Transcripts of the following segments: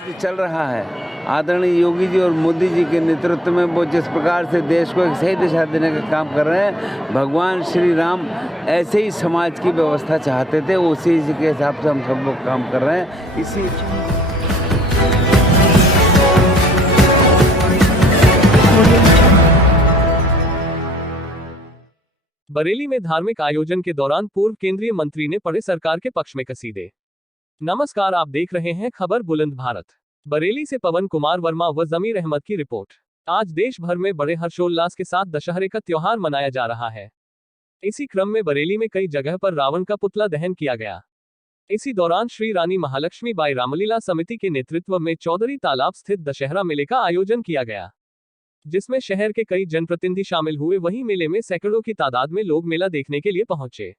राज्य चल रहा है, आदरणीय योगी जी और मोदी जी के नेतृत्व में वो जिस प्रकार से देश को एक सही दिशा देने का काम कर रहे हैं, भगवान श्री राम ऐसे ही समाज की व्यवस्था चाहते थे, उसी के हिसाब से हम सब लोग काम कर रहे हैं। इसी बरेली में धार्मिक आयोजन के दौरान पूर्व केंद्रीय मंत्री ने पढ़े सरकार के पक्ष में कसीदे। नमस्कार, आप देख रहे हैं खबर बुलंद भारत। बरेली से पवन कुमार वर्मा व जमीर अहमद की रिपोर्ट। आज देश भर में बड़े हर्षोल्लास के साथ दशहरे का त्योहार मनाया जा रहा है। इसी क्रम में बरेली में कई जगह पर रावण का पुतला दहन किया गया। इसी दौरान श्री रानी महालक्ष्मी बाई रामलीला समिति के नेतृत्व में चौधरी तालाब स्थित दशहरा मेले का आयोजन किया गया, जिसमें शहर के कई जनप्रतिनिधि शामिल हुए। वहीं मेले में सैकड़ों की तादाद में लोग मेला देखने के लिए पहुंचे।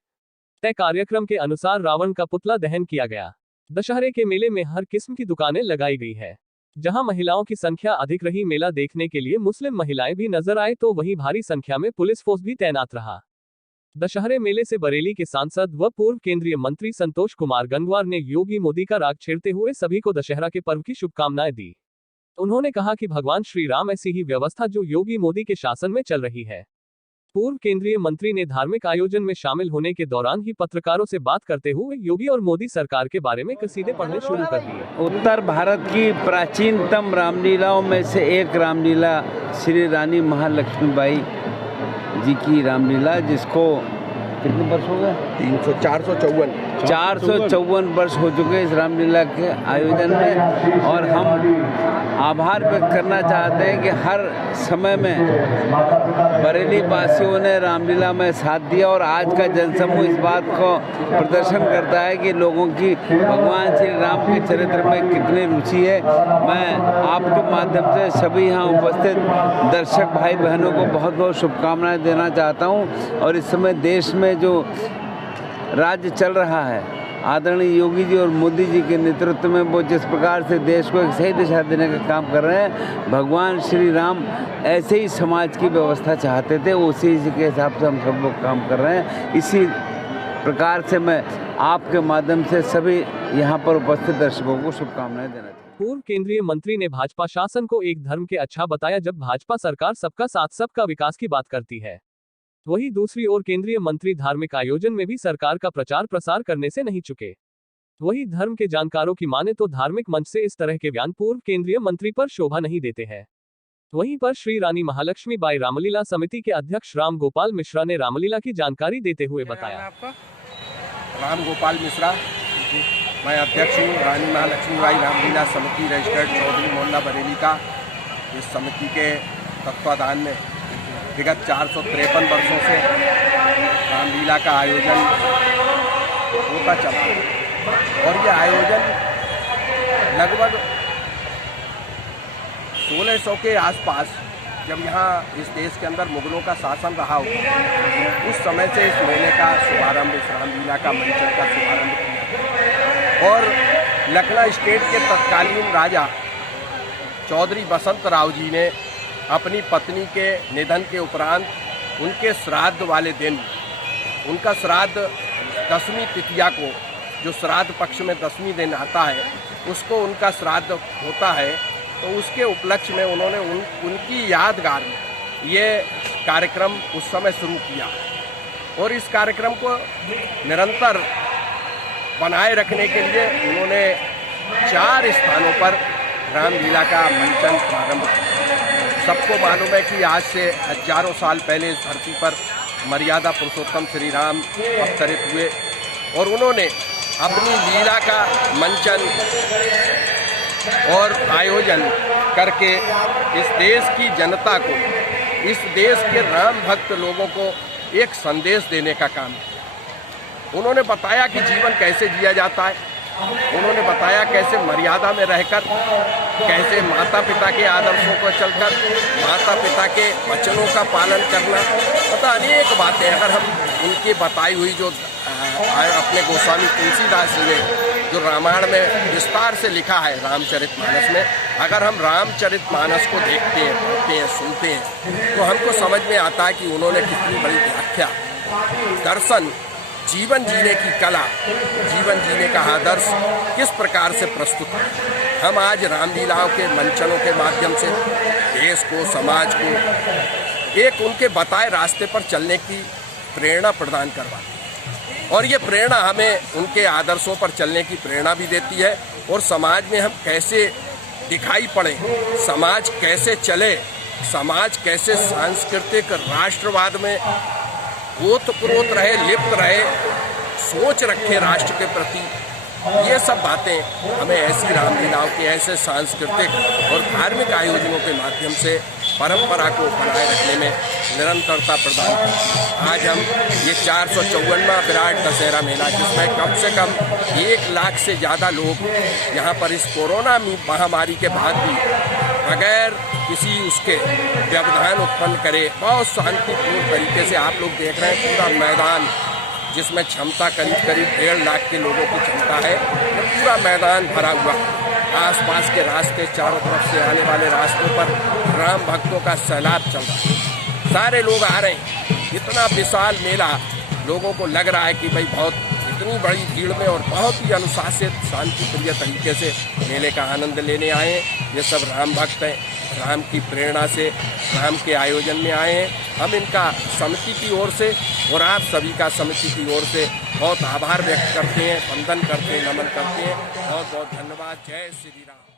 तय कार्यक्रम के अनुसार रावण का पुतला दहन किया गया। दशहरे के मेले में हर किस्म की दुकानें लगाई गई है। जहां महिलाओं की संख्या अधिक रही, मेला देखने के लिए मुस्लिम महिलाएं भी नजर आए, तो वहीं भारी संख्या में पुलिस फोर्स भी तैनात रहा। दशहरे मेले से बरेली के सांसद व पूर्व केंद्रीय मंत्री संतोष कुमार गंगवार ने योगी मोदी का राग छेड़ते हुए सभी को दशहरा के पर्व की शुभकामनाएं दी। उन्होंने कहा कि भगवान श्री राम ऐसी ही व्यवस्था जो योगी मोदी के शासन में चल रही है। पूर्व केंद्रीय मंत्री ने धार्मिक आयोजन में शामिल होने के दौरान ही पत्रकारों से बात करते हुए योगी और मोदी सरकार के बारे में कसीदे पढ़ने शुरू कर दिए। उत्तर भारत की प्राचीनतम रामलीलाओं में से एक रामलीला श्री रानी महालक्ष्मी बाई जी की रामलीला, जिसको कितने वर्ष हो गए? 454 वर्ष हो चुके इस रामलीला के आयोजन में। और हम आभार व्यक्त करना चाहते हैं कि हर समय में बरेली वासियों ने रामलीला में साथ दिया, और आज का जनसमूह इस बात को प्रदर्शन करता है कि लोगों की भगवान श्री राम के चरित्र में कितनी रुचि है। मैं आपके माध्यम से सभी यहाँ उपस्थित दर्शक भाई बहनों को बहुत बहुत शुभकामनाएं देना चाहता हूँ। और इस समय देश में जो राज्य चल रहा है, आदरणीय योगी जी और मोदी जी के नेतृत्व में वो जिस प्रकार से देश को एक सही दिशा देने का काम कर रहे हैं, भगवान श्री राम ऐसे ही समाज की व्यवस्था चाहते थे, उसी के हिसाब से हम सब लोग काम कर रहे हैं। इसी प्रकार से मैं आपके माध्यम से सभी यहाँ पर उपस्थित दर्शकों को शुभकामनाएं देना चाहता हूँ। पूर्व केंद्रीय मंत्री ने भाजपा शासन को एक धर्म के अच्छा बताया, जब भाजपा सरकार सबका साथ सबका विकास की बात करती है। वहीं दूसरी ओर केंद्रीय मंत्री धार्मिक आयोजन में भी सरकार का प्रचार प्रसार करने से नहीं चुके। वहीं धर्म के जानकारों की माने तो धार्मिक मंच से इस तरह के बयान पूर्व केंद्रीय मंत्री पर शोभा नहीं देते हैं। वहीं पर श्री रानी महालक्ष्मी बाई रामलीला समिति के अध्यक्ष राम गोपाल मिश्रा ने रामलीला की जानकारी देते हुए बताया। आपका राम गोपाल मिश्रा, मैं अध्यक्ष हूँ रानी महालक्ष्मी बाई रामलीला समिति रजिस्टर्ड चौधरी मोहल्ला बरेली का। इस समिति के तत्वाधान में विगत 453 वर्षों से रामलीला का आयोजन होता चला है। और ये आयोजन लगभग 1600 के आसपास, जब यहाँ इस देश के अंदर मुगलों का शासन रहा हो, उस समय से इस मेले का शुभारंभ, इस रामलीला का मंचन का शुभारंभ किया। और लखनऊ स्टेट के तत्कालीन राजा चौधरी बसंत राव जी ने अपनी पत्नी के निधन के उपरांत उनके श्राद्ध वाले दिन, उनका श्राद्ध 10वीं तिथिया को, जो श्राद्ध पक्ष में 10वीं दिन आता है, उसको उनका श्राद्ध होता है, तो उसके उपलक्ष्य में उन्होंने उनकी यादगार में ये कार्यक्रम उस समय शुरू किया। और इस कार्यक्रम को निरंतर बनाए रखने के लिए उन्होंने 4 स्थानों पर रामलीला का मंचन प्रारंभ किया। सबको मालूम है कि आज से हजारों साल पहले इस धरती पर मर्यादा पुरुषोत्तम श्री राम अवतरित हुए, और उन्होंने अपनी लीला का मंचन और आयोजन करके इस देश की जनता को, इस देश के राम भक्त लोगों को एक संदेश देने का काम किया। उन्होंने बताया कि जीवन कैसे जिया जाता है, उन्होंने बताया कैसे मर्यादा में रहकर, कैसे माता पिता के आदर्शों को चलकर, माता पिता के वचनों का पालन करना, पता अनेक बातें अगर हम उनकी बताई हुई जो अपने गोस्वामी तुलसीदास जी ने जो रामायण में विस्तार से लिखा है रामचरितमानस में, अगर हम रामचरितमानस को देखते हैं, पढ़ते हैं, सुनते हैं, तो हमको समझ में आता है कि उन्होंने कितनी बड़ी व्याख्या, दर्शन, जीवन जीने की कला, जीवन जीने का आदर्श किस प्रकार से प्रस्तुत है। हम आज रामलीलाओं के मंचनों के माध्यम से देश को, समाज को एक उनके बताए रास्ते पर चलने की प्रेरणा प्रदान करवाते हैं और ये प्रेरणा हमें उनके आदर्शों पर चलने की प्रेरणा भी देती है और समाज में हम कैसे दिखाई पड़े, समाज कैसे चले, समाज कैसे सांस्कृतिक राष्ट्रवाद में ओतप्रोत रहे, लिप्त रहे, सोच रखे राष्ट्र के प्रति। ये सब बातें हमें ऐसी रामलीलाओं के ऐसे सांस्कृतिक और धार्मिक आयोजनों के माध्यम से परंपरा को बनाए रखने में निरंतरता प्रदान करती है। आज हम ये 454वां विराट दशहरा मेला, जिसमें कम से कम 1 लाख से ज़्यादा लोग यहाँ पर इस कोरोना महामारी के बाद भी बगैर किसी उसके व्यवधान उत्पन्न करे बहुत शांतिपूर्ण तरीके से, आप लोग देख रहे हैं पूरा मैदान जिसमें क्षमता करीब 1.5 लाख के लोगों की क्षमता है, ये पूरा मैदान भरा हुआ। आसपास के रास्ते, चारों तरफ से आने वाले रास्तों पर राम भक्तों का सैलाब चल रहा है, सारे लोग आ रहे हैं। इतना विशाल मेला, लोगों को लग रहा है कि भाई बहुत इतनी बड़ी भीड़ में और बहुत ही अनुशासित शांतिप्रिय तरीके से मेले का आनंद लेने आए हैं। ये सब राम भक्त हैं, राम की प्रेरणा से राम के आयोजन में आए हैं। हम इनका समिति की ओर से और आप सभी का समिति की ओर से बहुत आभार व्यक्त करते हैं, वंदन करते हैं, नमन करते हैं। बहुत बहुत धन्यवाद। जय श्री राम।